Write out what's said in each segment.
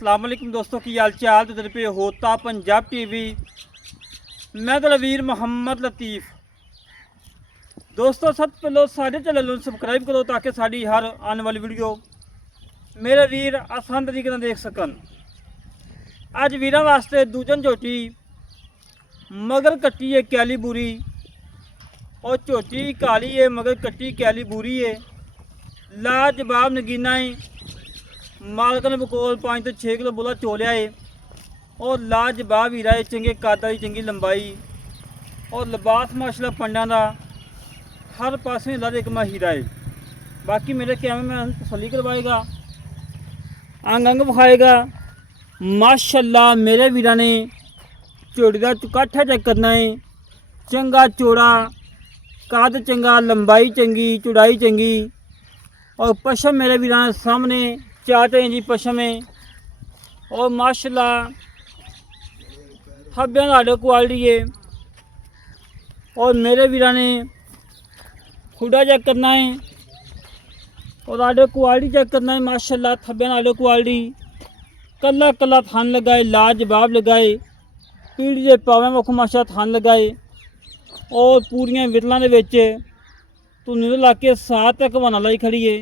अस्सलाम वालेकुम दोस्तों की हाल चाल तो पे होता पंजाब टीवी। मैं तलवीर मोहम्मद लतीफ़। दोस्तों सब पहले सारे चैनल को सबसक्राइब करो ताकि साड़ी हर आने वाली वीडियो मेरे वीर आसान तरीके देख सकन। अज वीरों वास्ते दूजन झोटी मगर कट्टी है कैली बूरी और झोटी काली है मगर कट्टी कैली बूरी है। लाजवाब नगीना है, मालक ने बकोल 5 तो 6 किलो बुला चोलिया है और लाजवाब हीरा है, चंगे कद वाली चंगी लंबाई और लिबास माशाल्लाह पंडा का हर पासे अल्लाह एक हीरा है। बाकी मेरे कैमरे में तसल्ली करवाएगा, अंग अंग विखाएगा। माशाल्लाह मेरे वीरा ने झोटी का चुकाठा चेक करना है, चंगा चौड़ा कद चंगा लंबाई चंगी चौड़ाई चंगी और पशम मेरे वीरा ने सामने 4 इंची पशम है और माशाल्लाह थब्बे आडो क्वालिटी है। और मेरे वीरा ने खुडा चेक करना है और आडो क्वालिटी चेक करना है। माशाल्लाह थब्बे आडो क्वालिटी कला कला थान लगाए, लाजवाब लगाए, पीढ़ी के पावे मुख माशा थान लगाए और पूरियां विरलों के धुनी तो ला के 7 तक बना लाई खड़ी है।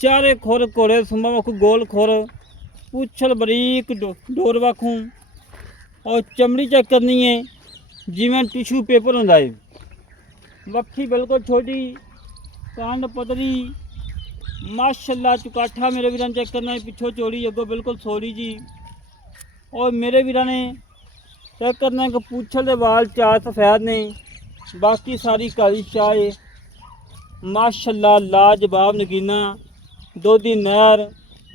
चारे खुर घोड़े सुंबा मुख गोल खुर, पूछल बरीक डोर वाखू और चमड़ी चेक करनी है जिमें टिशू पेपर होंदा है। वक्खी बिल्कुल छोटी, कांड पतली, माशाल्लाह चुकाठा मेरे वीरा ने चेक करना है, पिछों चौड़ी अगों बिल्कुल सोड़ी जी। और मेरे वीरा ने चेक करना है कि पूछल दे वाल 4 सफ़ेद ने, बाकी सारी काली शाह है। माशाल्लाह लाजवाब नगीना दोधी नहर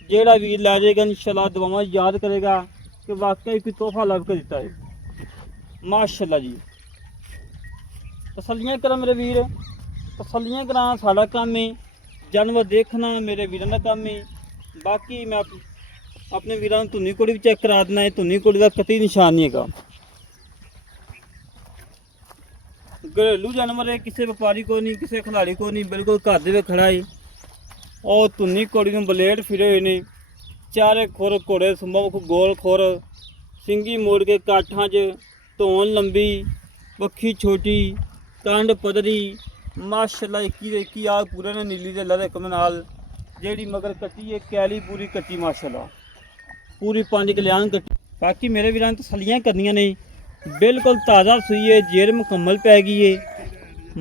जेड़ा वीर लै जाएगा इंशाल्लाह दुआवां याद करेगा कि वाकई कोई तोहफा लभ के दिता है। माशाल्लाह जी तसल्लियां करा मेरे वीर, तसल्लियां करा साड़ा काम है, जानवर देखना मेरे वीरों का काम है। बाकी मैं अपने वीरों को धुनी कोड़ी भी चेक करा देना है, धुनी कोड़ी का कतई निशान नहीं है। घरेलू जानवर है, किसी व्यापारी को नहीं, किसी खिलाड़ी को नहीं, बिल्कुल घर दे खड़ा है और धुनी घोड़ी में बलेड फिरे हुए ने। चारे खुर घोड़े सुंबा मुख गोल खुर, सिंगी मोड़ के काठा च, धौन लंबी, पक्खी छोटी, कंड पदरी। माशाल्लाह इक्की आग पूरे ने नीली दे अल्लाह दे हुक्म नाल जेड़ी मगर कट्टी है कैली पूरी कट्टी, माशाल्लाह पूरी 5 कल्याण कट्टी। बाकी मेरे वीरां ने तसल्लियां करनियां ने, बिल्कुल ताज़ा सूई है, जेर मुकम्मल पै गई है।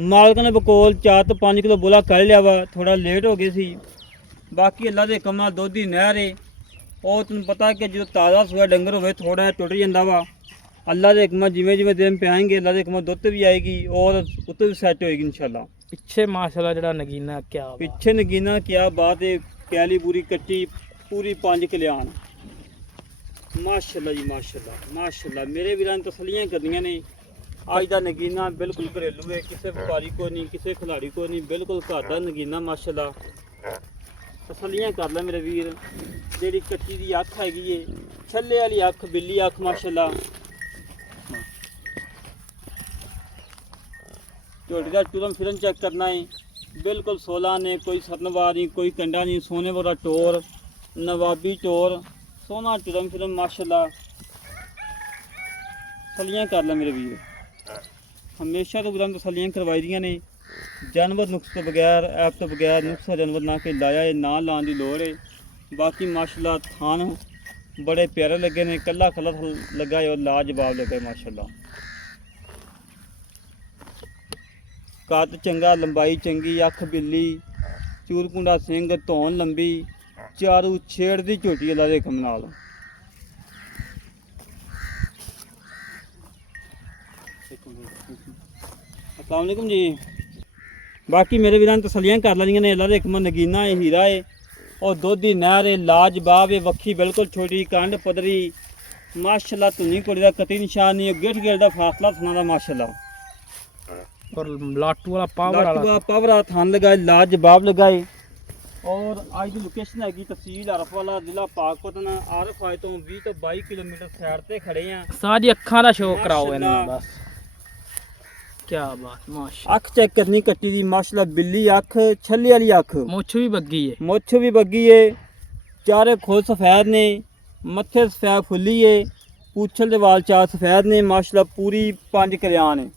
मालक ने बकोल 4 तो 5 किलो बुला कर लिया वा, थोड़ा लेट हो गई सी। बाकी अल्लाह के हुक्म नाल दोधी नहर है और तुम पता कि जो ताज़ा सूआ डंगर हो थोड़ा टुट जाता वा। अल्लाह के हुक्म जिमें जिमें दिन पाएंगे अल्लाह के हुक्म दुध भी आएगी और उत्ते भी सैट होएगी इंशाल्लाह। पिछे माशाल्लाह जड़ा नगीना क्या पिछे नगीना क्या बात है, कैली पूरी कट्टी पूरी 5 कल्याण। माशाल्लाह जी माशाल्लाह माशाल्लाह मेरे वीरां ने तसल्लियां करनियां ने। अज का नगीना बिल्कुल घरेलू है, किसी व्यापारी को नहीं, किसी खिलाड़ी को नहीं, बिल्कुल घर का नगीना। माशाल्लाह तसल्लियां कर लै मेरे वीर। जी कट्टी की अख हैगी है, छल्ले वाली अख, बिल्ली अख, माशाल्लाह झोटी का टुरन फिरन चेक करना है, बिल्कुल 16 ने, कोई सतनवार नहीं, कोई कंडा नहीं, सोने वाला टोर, नवाबी टोर, सोना टुरन फिरन माशाल्लाह। तसल्लियां कर लै मेरे वीर, हमेशा तो वीरां तसल्लियां करवाई दियां ने। जानवर नुक्स तो बगैर, ऐप तो बगैर नुक्सा जानवर ना कोई लाया है, ना लाने की लोड़ है। बाकी माशाल्लाह थान बड़े प्यारे लगे ने, कला कला लगा है और लाजवाब लगा है माशाल्लाह। कद चंगा, लंबाई चंगी, अख बिल्ली, चूरकुंडा सिंह, धौन लंबी, चारू छेड़ दी झोटी अल्लाह दे हुक्म नाल। अस्सलाम वालेकुम जी। बाकी मेरे वीरां ने तसल्लियां कर लैनियां ने, अल्लाह दे हुक्म नगीना है, हीरा है और दोधी नहर है, लाजवाब है, वक्खी बिल्कुल छोटी, कंड पदरी, माशाल्लाह धुनी घोड़ी का कतई निशान नहीं है। गिठ गेड़ का फासला थाना का माशाल्लाह और लाटू वाला पावर थान लगाए, लाजवाब लगाए। और आज की लोकेशन हैगी तहसील अरफ वाला, जिला पाकपतन। अरफ आए तो 20 तो 22 किलोमीटर सैड से खड़े हैं। सारी अखा का शो कराओ इन्हें बस। क्या बात माशा। अख चेक करनी कट्टी दी, माशाल्लाह बिल्ली अख, छल्ले वाली अख, मुछ भी बग्गी है, मुछ भी बग्गी है, चारे खुद सफेद ने, ਮੱਥੇ ਸਫੈਦ ਫੁੱਲੀ ਏ, ਪੂਛਲ ਦੇ ਵਾਲ ਚਾਰ ਸਫੈਦ ਨੇ, ਮਾਸ਼ਾਅੱਲਾ ਪੂਰੀ 5 ਕਲਿਆਂ ਨੇ।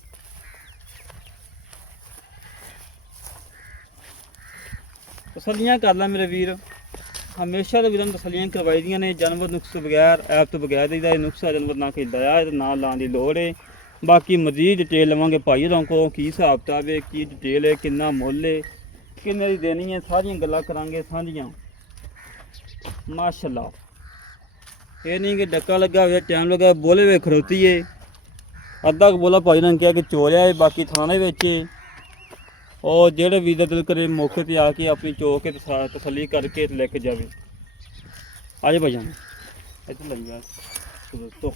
ਤਸੱਲੀਆਂ ਕਰ ਲੈ ਮੇਰੇ ਵੀਰ, ਹਮੇਸ਼ਾ ਦੇ ਵੀਰਾਂ ਨੂੰ ਤਸੱਲੀਆਂ ਕਰਵਾਈ ਦੀਆਂ ਨੇ। ਜਾਨਵਰ ਨੁਕਸ ਬਗੈਰ, ਐਪ ਤੋਂ ਬਗੈਰ ਇਹਦਾ ਇਹ ਨੁਕਸਾ ਜਾਨਵਰ ਨਾ ਖਰੀਦਦਾ ਆ, ਇਹਦਾ ਨਾ ਲਾਉਣ ਦੀ ਲੋੜ ਏ। ਬਾਕੀ ਮਜ਼ੀਦ ਡਿਟੇਲ ਲਵਾਂਗੇ ਭਾਈ ਹੋਰਾਂ ਕੋਲੋਂ, ਕੀ ਹਿਸਾਬ ਕਿਤਾਬ ਹੈ, ਕੀ ਡਿਟੇਲ ਹੈ, ਕਿੰਨਾ ਮੁੱਲ ਹੈ, ਕਿੰਨੇ ਦੀ ਦੇਣੀ ਹੈ, ਸਾਰੀਆਂ ਗੱਲਾਂ ਕਰਾਂਗੇ ਸਾਂਝੀਆਂ ਮਾਸ਼ਾਅੱਲਾ। ਇਹ ਨਹੀਂ ਕਿ ਡੱਕਾ ਲੱਗਾ ਹੋਇਆ, ਟਾਈਮ ਲੱਗਾ, ਬੋਲੇ ਵੇ ਖਰੋਤੀ ਏ। ਅੱਧਾ ਕੁ ਬੋਲਾ ਭਾਈ ਨੇ ਕਿਹਾ ਕਿ ਚੋਰਿਆ ਹੈ, ਬਾਕੀ ਥਾਣੇ ਵਿੱਚ ਏ। और जेड़े भी दिल करे मौके पे आके अपनी चो के तसली करके लेके जावे। आज भाईजान इधर लग गया तो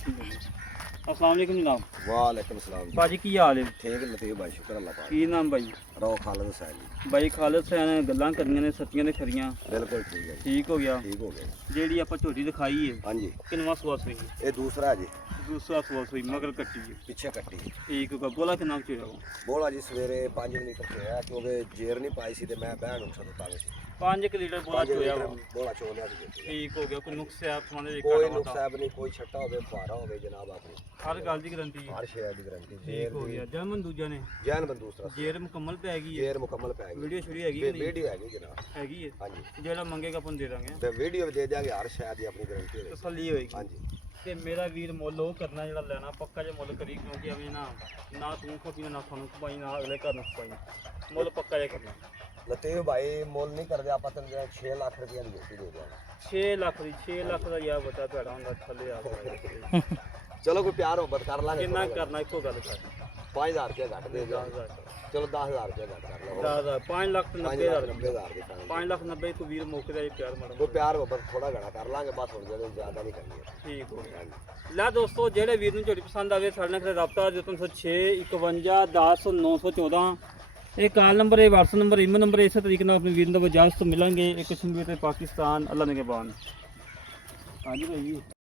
अस्सलाम वालेकुम जनाब। वालेकुम सलाम जी। भाजी की हाल है? ठीक है लतीफ भाई, शुक्र अल्लाह पाक। की नाम भाई? रो खालिद हुसैन जी। भाई खालिद हुसैन गल्लां करियां ने सच्चियां ने खरियां। बिल्कुल ठीक है जी। ठीक हो गया। ठीक हो गया। जेड़ी आपां झोटी दिखाई है हाँ जी, किनवा सुआ सुई? ये दूसरा है जी, दूसरा सुआ सुई मगर कट्टी है। पीछे कट्टी। ठीक होगा। बोला किन्ना कुछ होगा? बोला जी सवेरे 5 लीटर चोया, क्योंकि जेर नहीं पाई सी ते मैं बहन उठा तो तावे सी 5 लीटर बोला चोया वा। बोला चोलिया सी देती। ठीक हो गया। कोई नुक्स है थाने दे? कोई नुकसान नहीं, कोई छट्टा होवे फुहारा होवे जनाब अपनी हर गल दी गारंटी है। हर शे दी गारंटी। ठीक हो गया। जर्मन दूजा ने जैन बंद दूसरा जेर मुकम्मल पे हैगी है। जेर मुकम्मल पैगी। वीडियो शुरू हैगी कि नहीं? वीडियो हैगी जनाब। हैगी है। हाँ जी, जेड़ा मंगेगा अपन दे देंगे। ते वीडियो भी दे देंगे, हर शे दी अपनी गारंटी होगी। तसल्ली होएगी। हाँ जी, ਤੇ ਮੇਰਾ ਵੀਰ ਮੁੱਲ ਉਹ ਕਰਨਾ ਜਿਹੜਾ ਲੈਣਾ ਪੱਕਾ ਜਿਹਾ ਮੁੱਲ ਕਰੀ, ਕਿਉਂਕਿ ਐਵੇਂ ਨਾ ਤੂੰ ਖੋਪੀ ਨਾ ਸਾਨੂੰ ਖਪਾਈ ਨਾ ਅਗਲੇ ਘਰ ਨੂੰ ਖਪਾਈ, ਮੁੱਲ ਪੱਕਾ ਜਿਹਾ ਕਰਨਾ। लतीफ भाई मोल नहीं कर दिया, आप 6 लाख रुपया की बेटी दे दिया। 6 ਲੱਖ ਦੀ 6 ਲੱਖ ਦਾ ਯਾਰ ਬੱਚਾ ਭੈੜਾ ਹੁੰਦਾ ਥੱਲੇ ਆ ਗਿਆ। चलो कोई प्यार मोहब्बत कर लांगे। ਕਿੰਨਾ ਕਰਨਾ ਇੱਕੋ ਗੱਲ ਕਰ। 5000 रुपया घट दे दिया। 10,000 चलो 10000 रुपया घट कर लो। 10,000 5 ਲੱਖ 90,000 90,000 ਦੀ ਫਾਈਨਲ। 5 ਲੱਖ 90 ਤੋਂ ਵੀਰ ਮੌਕੇ ਦਾ ਪਿਆਰ ਮਾੜਾ ਕੋਈ ਪਿਆਰ ਮੁਹੱਬਤ ਥੋੜਾ ਘਣਾ ਕਰ ਲਾਂਗੇ ਬਸ, ਹੁਣ ਜਦੋਂ ਜ਼ਿਆਦਾ ਨਹੀਂ ਕਰਨੀ ਹੈ। ਠੀਕ ਹੋ ਗਿਆ। ਲੈ ਦੋਸਤੋ, ਜਿਹੜੇ ਵੀਰ ਨੂੰ ਝੋਟੀ ਪਸੰਦ ਆਵੇ ਸਾਡੇ ਨਾਲ ਰਾਬਤਾ 0306 51 10 914 ਇਹ ਕਾਲ ਨੰਬਰ ਹੈ, WhatsApp ਨੰਬਰ, ਈਮੇਲ ਨੰਬਰ। ਇਸੇ ਤਰੀਕੇ ਨਾਲ ਆਪਣੇ ਵੀਰ ਨੂੰ ਇਜਾਜ਼ਤ ਮਿਲਾਂਗੇ। ਇੱਕ ਕਿਸਮ ਤੇ ਪਾਕਿਸਤਾਨ, ਅੱਲਾ ਨਿਗਹਿਬਾਨ। ਹਾਂਜੀ ਭਾਈ।